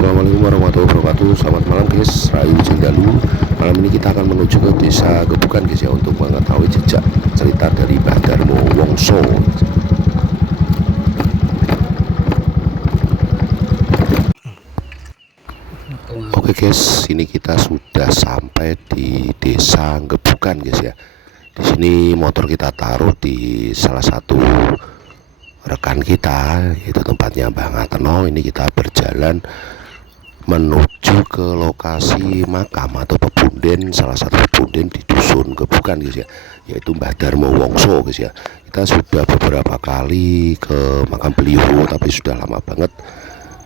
Assalamualaikum warahmatullahi wabarakatuh. Selamat malam guys, Rayu Jendalu. Malam ini kita akan menuju ke desa Gebukan guys ya, untuk mengetahui jejak cerita dari Mbah Darmo Wongso. Oke guys, ini kita sudah sampai di desa Gebukan guys ya. Di sini motor kita taruh di salah satu rekan kita, yaitu tempatnya Mbah Ngateno. Ini kita berjalan menuju ke lokasi makam atau pepunden, salah satu pepunden di dusun Gebukan guys ya, yaitu Mbah Darmo Wongso guys ya. Kita sudah beberapa kali ke makam beliau, tapi sudah lama banget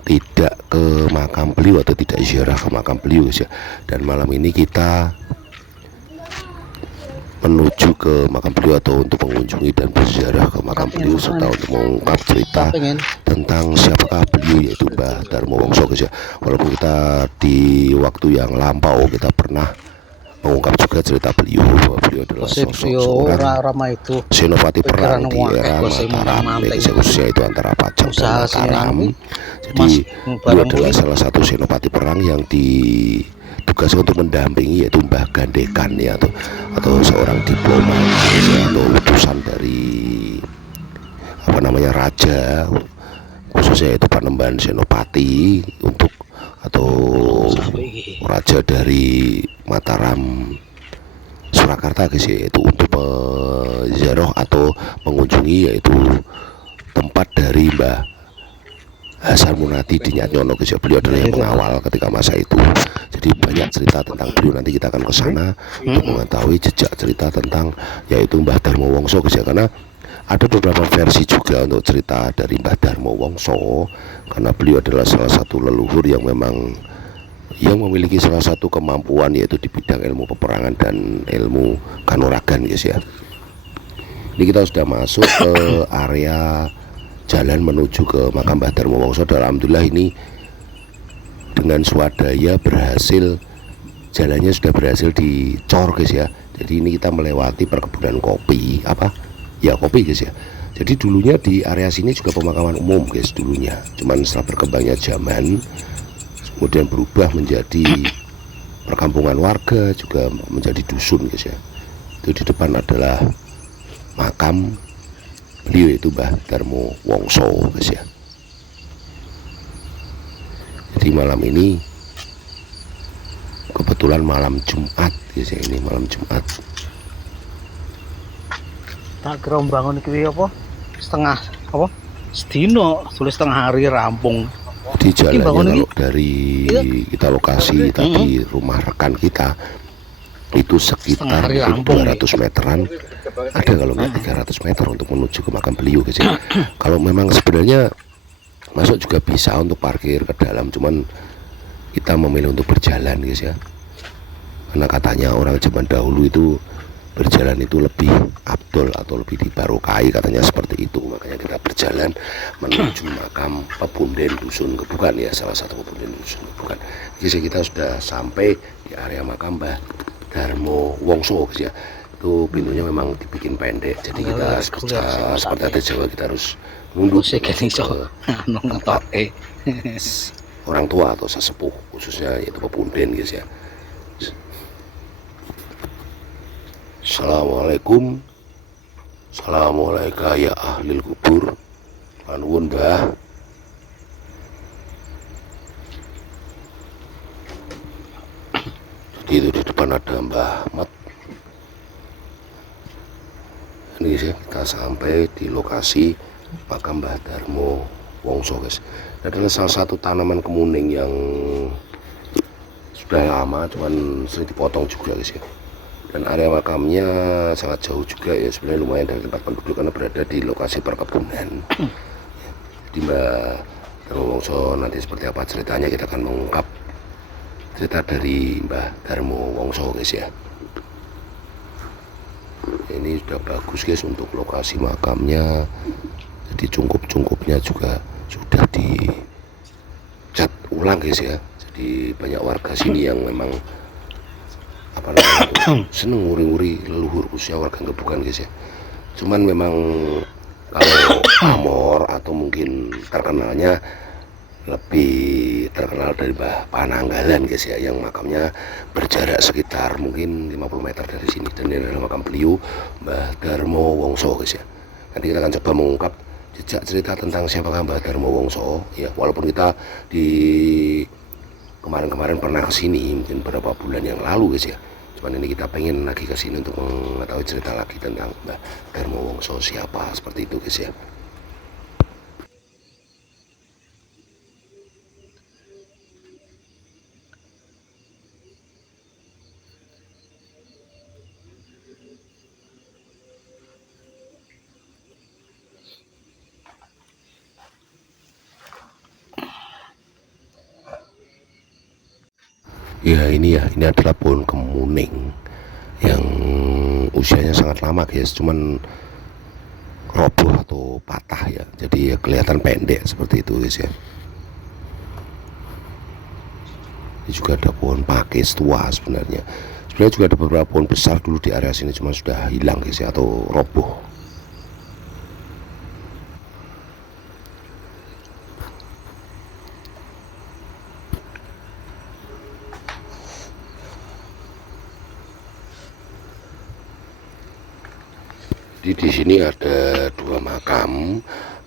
tidak ke makam beliau atau tidak ziarah ke makam beliau guys ya. Dan malam ini kita menuju ke makam beliau atau untuk mengunjungi dan berziarah ke makam beliau, serta untuk mengungkap cerita tentang siapakah beliau, yaitu Mbah Darmo Wongso guys ya. Walaupun kita di waktu yang lampau kita pernah mengungkap juga cerita beliau, bahwa beliau adalah sosok seorang senopati perang di era Mataram, khususnya itu antara Pajang dan Mataram. Jadi beliau adalah salah satu senopati perang yang tugas untuk mendampingi, yaitu Mbah Gandekan ya, atau seorang diplomat ya, atau utusan dari raja, khususnya itu Panembahan Senopati, atau raja dari Mataram Surakarta guys ya, itu untuk ziarah atau mengunjungi, yaitu tempat dari Mbah Hasan Munati di Nyatnyono guys ya. Beliau adalah yang mengawal ketika masa itu. Jadi banyak cerita tentang beliau, nanti kita akan ke sana untuk mengetahui jejak cerita tentang yaitu Mbah Darmo Wongso guys ya. Karena ada beberapa versi juga untuk cerita dari Mbah Darmo Wongso, karena beliau adalah salah satu leluhur yang memang memiliki salah satu kemampuan, yaitu di bidang ilmu peperangan dan ilmu kanuragan guys ya. Ini kita sudah masuk ke area jalan menuju ke makam Mbah Darmo Wongso. Alhamdulillah ini dengan swadaya jalannya sudah berhasil dicor guys ya. Jadi ini kita melewati perkebunan kopi, kopi guys ya. Jadi dulunya di area sini juga pemakaman umum guys dulunya, cuman setelah berkembangnya zaman kemudian berubah menjadi perkampungan warga, juga menjadi dusun guys ya. Itu di depan adalah makam beliau, itu Mbah Darmo Wongso guys ya. Jadi malam ini kebetulan malam Jumat guys ya, ini malam Jumat. Tak kira bangun iki sedino tulis setengah hari rampung. Di jalannya kalau dari kita lokasi tadi rumah rekan kita itu sekitar 200 meteran, ada kalau nggak 300 meter untuk menuju ke makam beliau guys ya. Kalau memang sebenarnya masuk juga bisa untuk parkir ke dalam, cuman kita memilih untuk berjalan guys ya, karena katanya orang zaman dahulu itu berjalan itu lebih abdol atau lebih dibarokai, katanya seperti itu. Makanya kita berjalan menuju makam pepunden dusun Gebukan ya, salah satu pepunden dusun Gebukan. Jadi kita sudah sampai di area makam Mbah Darmo Wongso guys ya. Itu pintunya memang dibikin pendek, jadi kita seperti ada Jawa, kita harus nunduk ke orang tua atau sesepuh, khususnya yaitu pepunden guys ya. Assalamualaikum. Assalamualaikum ya ahlil kubur. Manuwun Mbah. Jadi itu di depan ada Mbah Ahmad. Ini sih kita sampai di lokasi makam Mbah Darmo Wongso guys. Ini adalah salah satu tanaman kemuning yang sudah lama, cuman sering dipotong juga guys ya. Dan area makamnya sangat jauh juga ya, sebenarnya lumayan dari tempat penduduk karena berada di lokasi perkebunan. Jadi Mbah Darmo Wongso nanti seperti apa ceritanya, kita akan mengungkap cerita dari Mbah Darmo Wongso guys ya. Ini sudah bagus guys untuk lokasi makamnya, jadi cungkup-cungkupnya juga sudah dicat ulang guys ya. Jadi banyak warga sini yang memang seneng nguri-nguri leluhur, khususnya warga Gebukan guys ya. Cuman memang kalau pamor atau mungkin terkenalnya lebih terkenal dari Mbah Pananggalan guys ya, yang makamnya berjarak sekitar mungkin 50 meter dari sini, dan ini adalah makam beliau Mbah Darmo Wongso guys ya. Nanti kita akan coba mengungkap jejak cerita tentang siapakah Mbah Darmo Wongso ya, walaupun kita di kemarin-kemarin pernah kesini mungkin beberapa bulan yang lalu guys ya, cuman ini kita pengen lagi kesini untuk mengetahui cerita lagi tentang Mbah Darmo Wongso siapa, seperti itu guys ya. Ya ini adalah pohon kemuning yang usianya sangat lama guys, cuman roboh atau patah ya, jadi ya kelihatan pendek seperti itu guys ya. Ini juga ada pohon pakis tua sebenarnya juga ada beberapa pohon besar dulu di area sini, cuma sudah hilang guys ya, atau roboh. Di sini ada dua makam,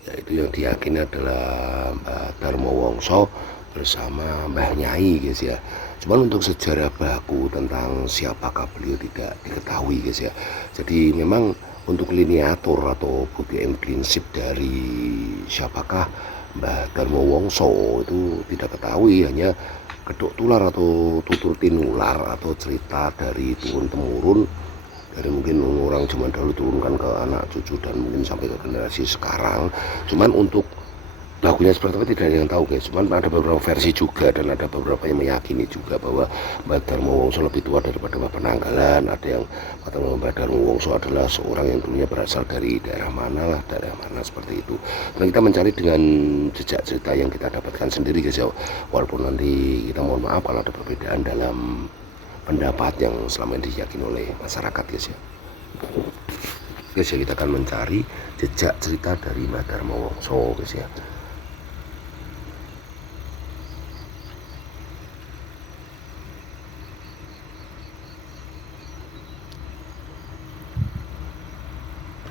yaitu yang diyakini adalah Mbah Darmo Wongso bersama Mbah Nyai guys ya. Cuman untuk sejarah baku tentang siapakah beliau tidak diketahui guys ya. Jadi memang untuk liniatur atau bukti prinsip dari siapakah Mbah Darmo Wongso itu tidak ketahui, hanya kedok tular atau tutur tinular atau cerita dari turun temurun, dari mungkin orang zaman dahulu turunkan ke anak cucu dan mungkin sampai ke generasi sekarang. Cuman untuk lagunya seperti apa tidak ada yang tahu guys, cuman ada beberapa versi juga, dan ada beberapa yang meyakini juga bahwa Mbah Darmo Wongso lebih tua daripada Mbah Pananggalan. Ada yang kata Mbah Darmo Wongso adalah seorang yang dulunya berasal dari daerah mana seperti itu. Dan kita mencari dengan jejak cerita yang kita dapatkan sendiri guys ya, walaupun nanti kita mohon maaf kalau ada perbedaan dalam pendapat yang selama ini diyakini oleh masyarakat guys ya. Guys ya, kita akan mencari jejak cerita dari Mbah Darmo Wongso guys ya.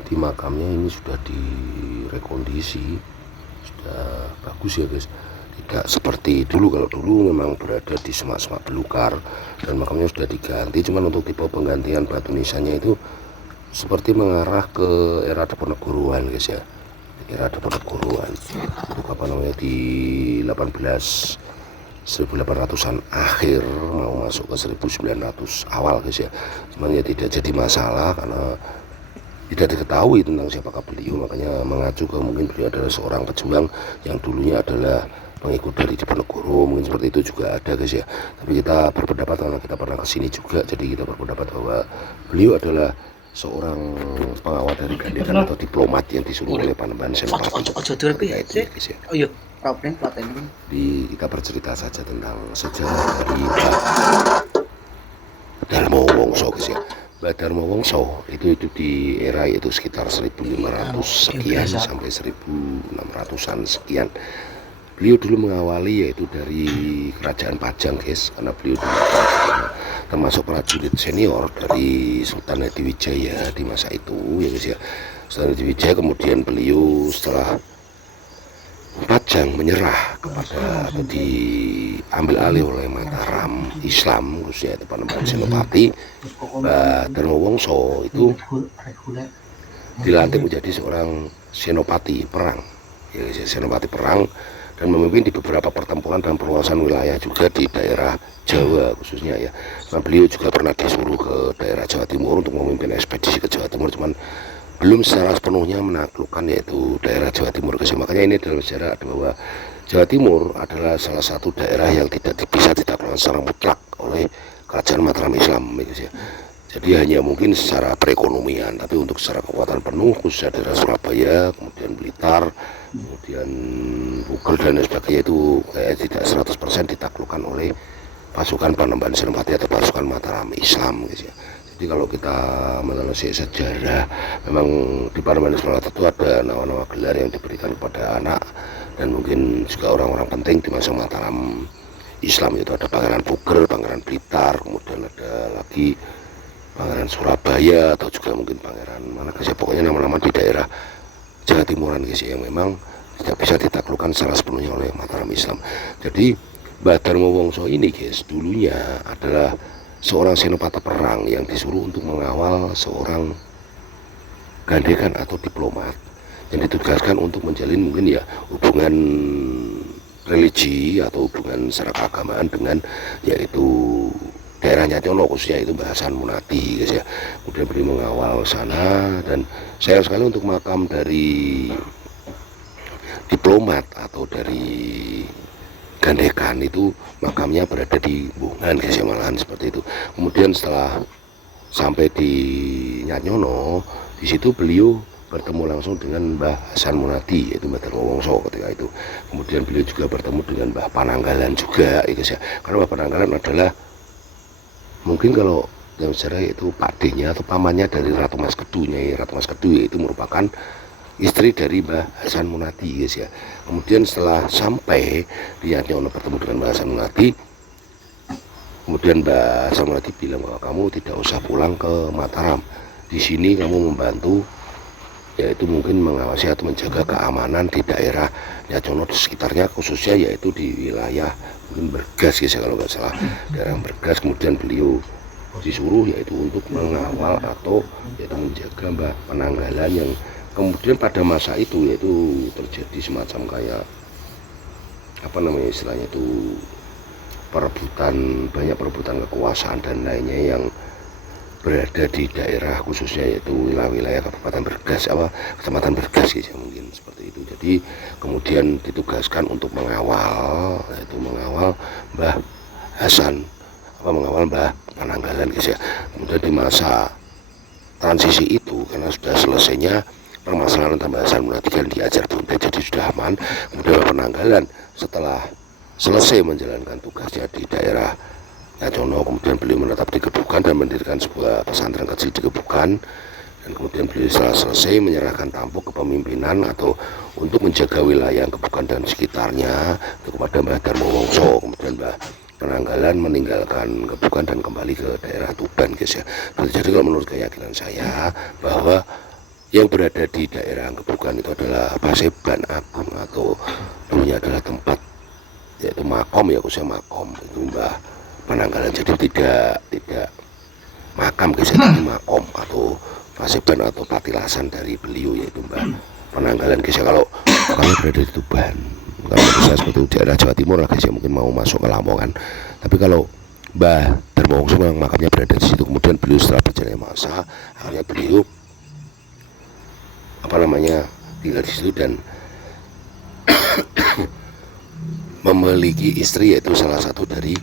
Di makamnya ini sudah direkondisi, sudah bagus ya guys, tidak seperti dulu. Kalau dulu memang berada di semak-semak belukar dan makamnya sudah diganti, cuman untuk tipe penggantian batu nisannya itu seperti mengarah ke era Diponegoroan guys ya, era Diponegoroan untuk apa namanya di 1800-an akhir mau masuk ke 1900 awal guys ya. Cuman ya tidak jadi masalah karena tidak diketahui tentang siapakah beliau, makanya mengacu ke mungkin beliau adalah seorang pejuang yang dulunya adalah pengikut dari Diponegoro, mungkin seperti itu juga ada guys ya. Tapi kita berpendapat karena kita pernah kesini juga, jadi kita berpendapat bahwa beliau adalah seorang pengawal dari Gandekan atau diplomat yang disuruh oleh Panembahan Senopati. Kita bercerita saja tentang sejarah dari Darmo Wongso guys ya. Mbah Darmo Wongso itu di era itu sekitar 1500 sekian sampai 1600-an sekian. Beliau dulu mengawali yaitu dari kerajaan Pajang guys, karena beliau dulu termasuk prajurit senior dari Sultan Hadiwijaya di masa itu ya guys ya. Sultan Hadiwijaya kemudian beliau setelah Pajang menyerah kepada atau diambil alih oleh Mataram Islam, khususnya itu Panembahan Senopati, Mbah Darmo Wongso itu dilantik menjadi seorang senopati perang ya, senopati perang, dan memimpin di beberapa pertempuran dan perluasan wilayah juga di daerah Jawa khususnya ya. Nah, beliau juga pernah disuruh ke daerah Jawa Timur untuk memimpin ekspedisi ke Jawa Timur, cuman belum secara sepenuhnya menaklukkan yaitu daerah Jawa Timur guys. Makanya ini dalam sejarah bahwa Jawa Timur adalah salah satu daerah yang tidak bisa ditaklukkan secara mutlak oleh kerajaan Mataram Islam guys ya. Jadi hanya mungkin secara perekonomian, tapi untuk secara kekuatan penuh khususnya daerah Surabaya, kemudian Blitar, kemudian Bugel dan sebagainya itu kayak tidak 100% ditaklukkan oleh pasukan Panembahan Senopati atau pasukan Mataram Islam guys ya. Jadi kalau kita menelusuri sejarah, memang di Panembahan Semarang itu ada nama-nama gelar yang diberikan kepada anak dan mungkin juga orang-orang penting di masa Mataram Islam. Itu ada Pangeran Puger, Pangeran Blitar, kemudian ada lagi Pangeran Surabaya atau juga mungkin Pangeran mana guys ya, pokoknya nama-nama di daerah Jawa Timuran guys ya, yang memang tidak bisa ditaklukkan secara sepenuhnya oleh Mataram Islam. Jadi Mbah Darmo Wongso ini guys dulunya adalah seorang senopati perang yang disuruh untuk mengawal seorang gandekan atau diplomat yang ditugaskan untuk menjalin mungkin ya hubungan religi atau hubungan secara keagamaan dengan yaitu daerah Nyatyono, khususnya itu Mbah Hasan Munati guys ya. Kemudian beliau mengawal sana, dan sayang sekali untuk makam dari diplomat atau dari gandekan itu makamnya berada di Bungan guys ya, malahan seperti itu. Kemudian setelah sampai di Nyatyono, di situ beliau bertemu langsung dengan Mbah Hasan Munati, yaitu Mbah Darmo Wongso ketika itu. Kemudian beliau juga bertemu dengan Mbah Pananggalan juga guys ya, karena Mbah Pananggalan adalah mungkin kalau dalam sejarah itu pakdenya atau pamannya dari Ratu Mas Kedu. Nyai Ratu Mas Kedu itu merupakan istri dari Mbah Hasan Munati guys ya. Kemudian setelah sampai di Nyatyono bertemu dengan Mbah Hasan Munati, kemudian Mbah Hasan Munati bilang bahwa kamu tidak usah pulang ke Mataram, di sini kamu membantu yaitu mungkin mengawasi atau menjaga keamanan di daerah Nyatyono di sekitarnya, khususnya yaitu di wilayah mungkin Bergas guys ya kalau nggak salah, daerah Bergas. Kemudian beliau disuruh yaitu untuk mengawal atau yaitu menjaga Mbah Pananggalan yang kemudian pada masa itu yaitu terjadi semacam kayak apa namanya istilahnya itu perebutan, banyak perebutan kekuasaan dan lainnya yang berada di daerah khususnya yaitu wilayah Kabupaten Bergas apa Kecamatan Bergas ya mungkin seperti itu. Jadi kemudian ditugaskan untuk mengawal, yaitu mengawal Mbah Hasan mengawal Mbah Pananggalan guys ya. Kemudian di masa transisi itu karena sudah selesainya permasalahan tambah Hasan Munati yang diajar tuntai jadi sudah aman, kemudian Mbah Pananggalan setelah selesai menjalankan tugasnya di daerah Nyatyono, kemudian beliau menetap di Gebukan dan mendirikan sebuah pesantren kecil di Gebukan, dan kemudian beliau setelah selesai menyerahkan tampuk kepemimpinan atau untuk menjaga wilayah Gebukan dan sekitarnya itu kepada Mbah Darmo Wongso. Kemudian Mbah Pananggalan meninggalkan Gebukan dan kembali ke daerah Tuban guys ya. Jadi kalau menurut keyakinan saya bahwa yang berada di daerah Gebukan itu adalah Paseban Agung atau dulunya adalah tempat yaitu makom ya, khususnya makom itu Mbah Pananggalan. Jadi tidak makam guys, jadi makom atau paseban atau patilasan dari beliau yaitu Mbah Pananggalan guys ya. Kalau kami berada di Tuban, kalau bisa seperti daerah Jawa Timur lah guys ya, mungkin mau masuk ke Lamongan. Tapi kalau Mbah Darmo Wongso memang makamnya berada di situ. Kemudian beliau setelah berjalannya masa, akhirnya beliau apa namanya tinggal di situ dan memiliki istri yaitu salah satu dari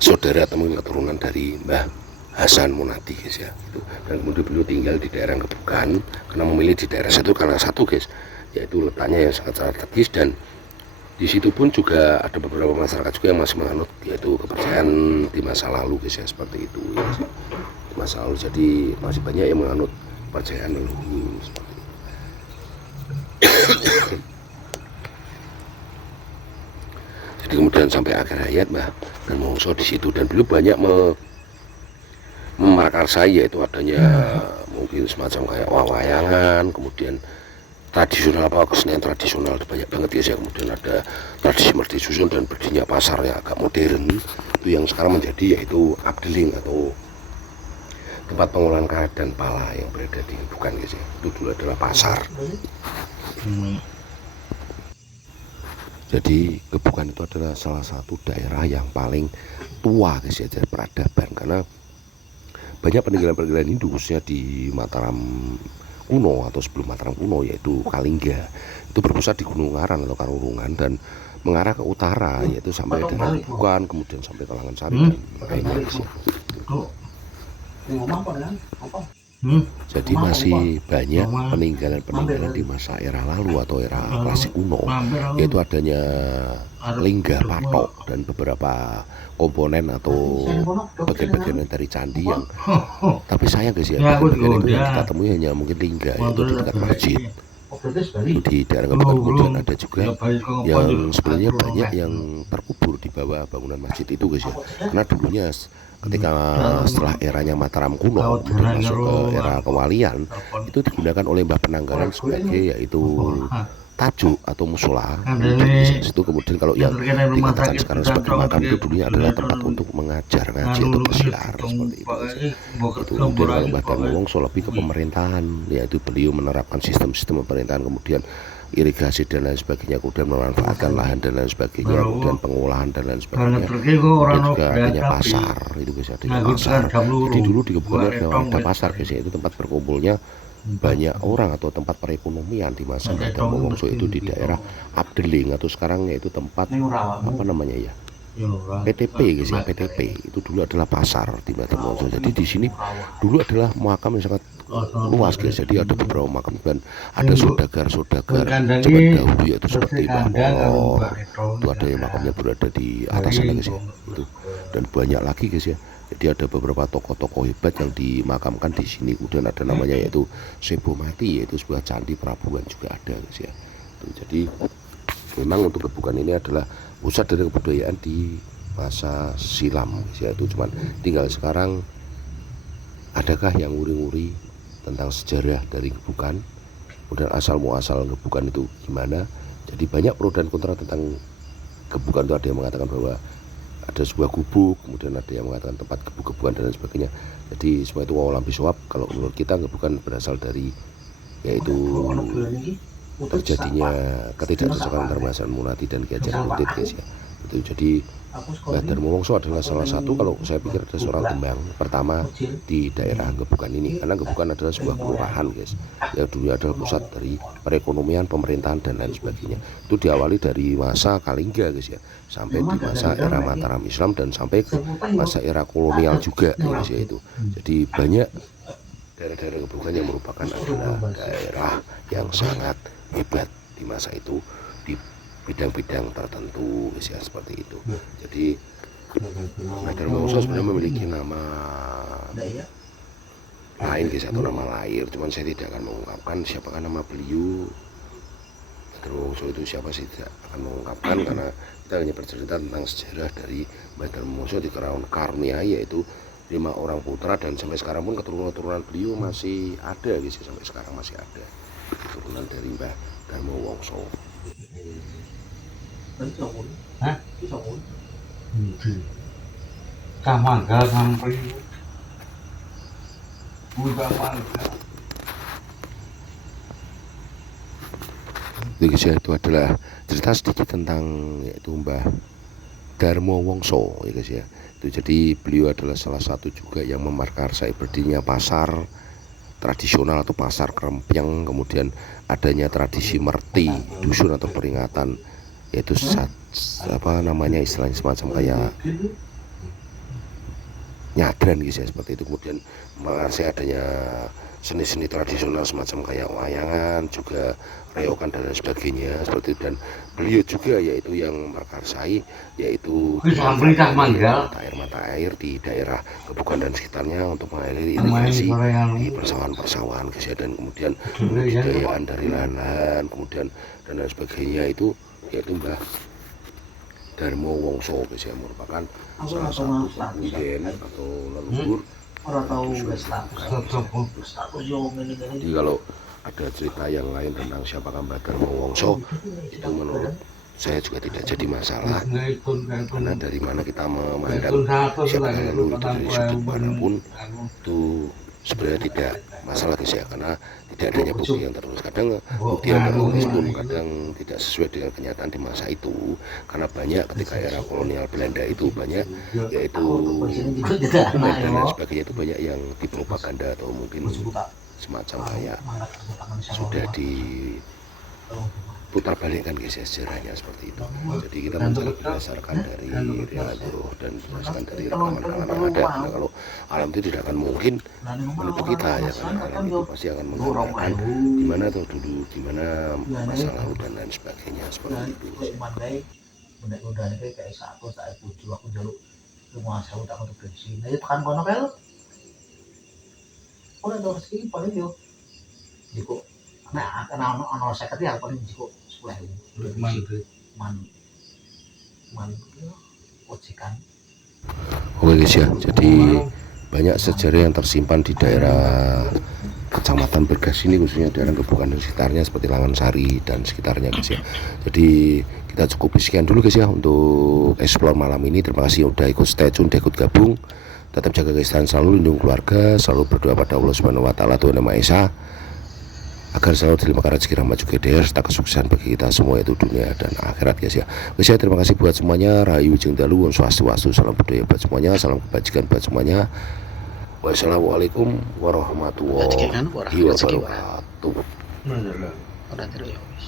saudara atau mungkin keturunan dari Mbah Hasan Munati guys ya itu. Dan kemudian beliau tinggal di daerah Gebukan karena memilih di daerah situ karena satu guys yaitu letaknya yang sangat strategis, dan di situ pun juga ada beberapa masyarakat juga yang masih menganut yaitu kepercayaan di masa lalu guys ya, seperti itu ya. Di masa lalu jadi masih banyak yang menganut kepercayaan leluhur seperti itu. Jadi kemudian sampai akhir hayat Mbah Darmo Wongso di situ, dan beliau banyak memakarsai yaitu adanya mungkin semacam kayak wayangan, kemudian tradisional apa kesenian tradisional banyak banget ya. Kemudian ada tradisi merti susun dan berdirinya pasar yang agak modern itu yang sekarang menjadi yaitu Abdeling atau tempat pengolahan karet dan pala yang berada di Gebukan guys ya. Itu dulu adalah pasar. Jadi Gebukan itu adalah salah satu daerah yang paling tua guys ya dari peradaban, karena banyak peninggalan-peninggalan Hindu khususnya di Mataram kuno atau sebelum Mataram kuno yaitu Kalingga itu berpusat di Gunung Ngaran atau Karurungan dan mengarah ke utara yaitu sampai daerah Gebukan, kemudian sampai ke Langansari dan lainnya guys ya. Jadi masih banyak peninggalan-peninggalan di masa era lalu atau era klasik kuno, yaitu adanya lingga patok dan beberapa komponen atau bagian-bagian dari candi yang tapi sayang guys ya, bagian-bagian itu yang kita temui hanya mungkin lingga, yaitu di dekat masjid itu di daerah Kabupaten. Kemudian ada juga yang sebenarnya banyak yang terkubur di bawah bangunan masjid itu guys ya, karena dulunya ketika setelah eranya Mataram kuno kemudian masuk ke era kewalian itu digunakan oleh Mbah Penanggalan sebagai yaitu tajuk atau musola di situ. Kemudian kalau yang dikatakan sekarang sebagai makam itu dulunya adalah tempat untuk mengajar ngaji atau bersiar seperti itu. Kemudian kalau Mbah Darmo Wongso lebih ke pemerintahan, yaitu beliau menerapkan sistem-sistem pemerintahan, kemudian irigasi dan lain sebagainya, kemudian memanfaatkan lahan dan lain sebagainya, kemudian pengolahan dan lain sebagainya. Kemudian juga adanya pasar, itu bisa adanya pasar. Jadi dulu di Kebumen ada pasar guys, itu tempat berkumpulnya banyak orang atau tempat perekonomian di masa Mbah Darmo Wongso itu di daerah Abdeling atau sekarang yaitu tempat apa namanya ya, PTP guys ya, PTP itu dulu adalah pasar di Mbah Darmo Wongso. Jadi di sini dulu adalah makam yang sangat luas guys, jadi ada beberapa makam dan ada saudagar-saudagar zaman dahulu yaitu seperti Mbah Molo itu ada yang makamnya berada di atas sana guys ya itu, dan banyak lagi guys ya. Jadi ada beberapa tokoh-tokoh hebat yang dimakamkan di sini. Kemudian ada namanya yaitu Sebo Mati, yaitu sebuah candi perabuan juga ada guys ya. Jadi memang untuk Gebukan ini adalah pusat dari kebudayaan di masa silam guys ya. Itu cuman tinggal sekarang adakah yang nguri-nguri tentang sejarah dari Gebukan, kemudian asal muasal Gebukan itu gimana. Jadi banyak pro dan kontra tentang Gebukan itu. Ada yang mengatakan bahwa ada sebuah gubuk, kemudian ada yang mengatakan tempat gebuk-gebukan dan lain sebagainya. Jadi semua itu walau bisawab. Kalau menurut kita Gebukan berasal dari yaitu terjadinya ketidakcocokan antara Mas Munati dan Ki Hajar Muntid guys ya. Itu jadi Mbah Darmo Wongso adalah salah satu, kalau saya pikir ada seorang Gembang pertama di daerah Gebukan ini, karena Gebukan adalah sebuah kelurahan guys yang dulunya adalah pusat dari perekonomian, pemerintahan dan lain sebagainya. Itu diawali dari masa Kalingga guys ya, sampai di masa era Mataram Islam dan sampai ke masa era kolonial juga guys ya itu. Jadi banyak daerah-daerah Gebukan yang merupakan adalah daerah yang sangat hebat di masa itu di bidang-bidang tertentu ya, seperti itu. Jadi Mbah Darmo Wongso sebenarnya memiliki nama lain guys atau nama lahir, cuman saya tidak akan mengungkapkan siapakah nama beliau. Mbah Darmo Wongso itu siapa sih tidak akan mengungkapkan, karena kita hanya bercerita tentang sejarah dari Mbah Darmo Wongso di karunia yaitu 5 orang putra, dan sampai sekarang pun keturunan-keturunan beliau masih ada guys, sampai sekarang masih ada keturunan dari Mbah Darmo Wongso. Hah? Kamangga sampai udah mangga. Jadi itu adalah cerita sedikit tentang yaitu Mbah Darmo Wongso ya guys ya. Itu jadi beliau adalah salah satu juga yang memprakarsai berdirinya pasar tradisional atau pasar Krempiang, kemudian adanya tradisi merti dusun atau peringatan, yaitu apa namanya istilahnya semacam kayak nyadran gitu ya, seperti itu. Kemudian mengarsai adanya seni-seni tradisional semacam kayak wayangan, juga reokan dan lain sebagainya seperti itu. Dan beliau juga yaitu yang makarsai yaitu mata air di daerah Gebukan dan sekitarnya untuk mengairi irigasi di persawahan-persawahan guys ya, dan kemudian budidayaan dari lahan-lahan kemudian dan lain sebagainya itu yaitu Mbah Darmo Wongso guys ya, merupakan salah satu pemimpin atau leluhur. Jadi kalau ada cerita yang lain tentang siapakah Mbah Darmo Wongso, itu menurut saya juga tidak jadi masalah, karena dari mana kita memandang siapakah leluhur itu dari sudut manapun itu sebenarnya tidak masalah guys ya, karena tidak adanya bukti yang tertulis. Kadang bukti yang tertulis pun kadang tidak sesuai dengan kenyataan di masa itu, karena banyak ketika era kolonial Belanda itu banyak yaitu dokumen dan lain sebagainya itu banyak yang dipropaganda atau mungkin semacam kayak sudah diputar balikkan guys ya, sejarahnya seperti itu. Jadi kita mencari berdasarkan dari realita dan berdasarkan dari rekaman alam yang ada, karena kalau alam itu tidak akan mungkin menipu kita ya, karena alam itu pasti akan menggambarkan gimana tuh dulu, gimana masa lalu dan lain sebagainya seperti itu. udah ini kayak satu tak tujuh aku jaluk rumah saya tak untuk bensin aja tekan kono kayak lu udah terus ini paling yo jiko nah ono saya kata paling jiko 10.000 Man itu. man ocekan Oke guys ya, jadi banyak sejarah yang tersimpan di daerah Kecamatan Bergas ini, khususnya daerah Gebukan dan sekitarnya seperti Langansari dan sekitarnya guys ya. Jadi kita cukup sekian dulu guys ya untuk explore malam ini. Terima kasih udah ikut stay tune, udah ikut gabung. Tetap jaga kesehatan selalu, lindungi keluarga, selalu berdoa pada Allah Subhanahu wa taala Tuhan Yang Maha Esa agar selalu dilimpahkan rezeki rahmat juga DR serta kesuksesan bagi kita semua, itu dunia dan akhirat guys ya. Guys ya, terima kasih buat semuanya. Rahayu jeung dalu, swastiastu, salam budaya buat semuanya, salam kebajikan buat semuanya. Wassalamualaikum warahmatullahi wabarakatuh. Ora terus ya wis.